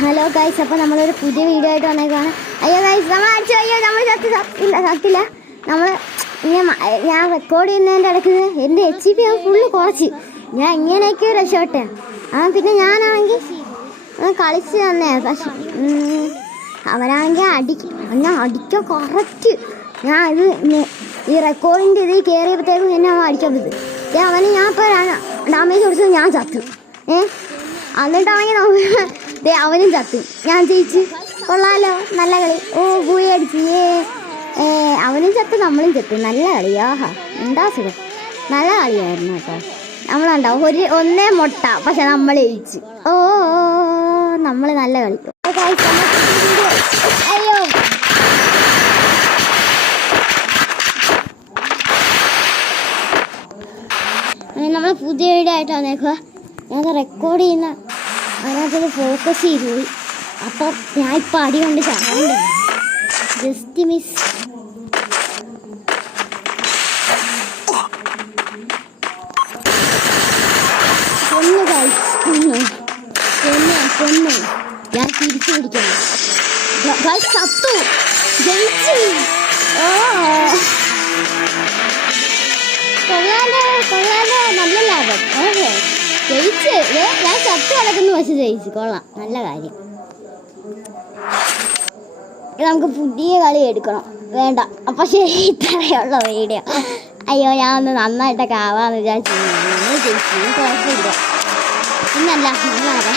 Hello guys, അപ്പോൾ നമ്മളൊരു പുതിയ വീഡിയോ ആയിട്ട് വന്നേക്കാണ്. അയ്യോ ഗൈസ്, നമ്മൾ ചത്തില്ല. ഞാൻ റെക്കോർഡ് ചെയ്യുന്നതിൻ്റെ ഇടയ്ക്ക് എൻ്റെ HP ഫുള്ള് കുറച്ച്. ഞാൻ ഇങ്ങനെയൊക്കെ രക്ഷപ്പെട്ടെ. പിന്നെ ഞാനാണെങ്കിൽ കളിച്ച് തന്നേ. പക്ഷെ അവനാണെങ്കിൽ ഞാൻ അടിക്കാൻ കറക്റ്റ്. ഞാൻ ഈ റെക്കോർഡിൻ്റെ ഇതിൽ കയറിയപ്പോഴത്തേക്കും എന്നെ അവൻ അടിക്കാൻ പറ്റും. അവന് ഞാൻ ഇപ്പോൾ ഡാമേജ് കൊടുത്തത് ഞാൻ ചത്തു. എന്നിട്ടാണെങ്കിൽ അവനും ചത്തു. ഞാൻ ജയിച്ചു. കൊള്ളാലോ, നല്ല കളി. പൂയി അടിച്ച്. അവനും ചത്ത് നമ്മളും ചത്തു. നല്ല കളി. ആഹാ, എന്താ സുഖം. നല്ല കളിയായിരുന്നു കേട്ടോ. നമ്മളുണ്ടാവും ഒന്നേ മുട്ട, പക്ഷെ നമ്മൾ ജയിച്ചു. നമ്മൾ നല്ല കളി. അയ്യോ, നമ്മൾ പുതിയ വീഡിയോ ആയിട്ട് വന്നേക്കുക. ഞാൻ റെക്കോർഡ് ചെയ്യുന്ന അതിനകത്ത് ഫോക്കസ് ചെയ്തു പോയി. അപ്പം ഞാൻ ഇപ്പം അടി കൊണ്ട് ചാവണ്ട. Just miss. കൊന്നു ഞാൻ തിരിച്ചു പിടിക്കണം. ചത്തു. ജയിച്ചു. കൊള്ളാലോ, നല്ല ലാഭം. ജയിച്ച്. ഞാൻ ചത്തു കിടക്കുന്നു, പക്ഷെ ജയിച്ചു. കൊള്ളാം, നല്ല കാര്യം. നമുക്ക് പുതിയ കളി എടുക്കണം. വേണ്ട, അപ്പം ശരി, ഇത്രയുള്ള വീഡിയോ. അയ്യോ, ഞാൻ ഒന്ന് നന്നായിട്ടൊക്കെ ആവാന്ന് വിചാരിച്ചു. നമ്മൾ ജയിച്ചു, കുഴപ്പമില്ല. പിന്നല്ല, ഹാക്കറാണ്.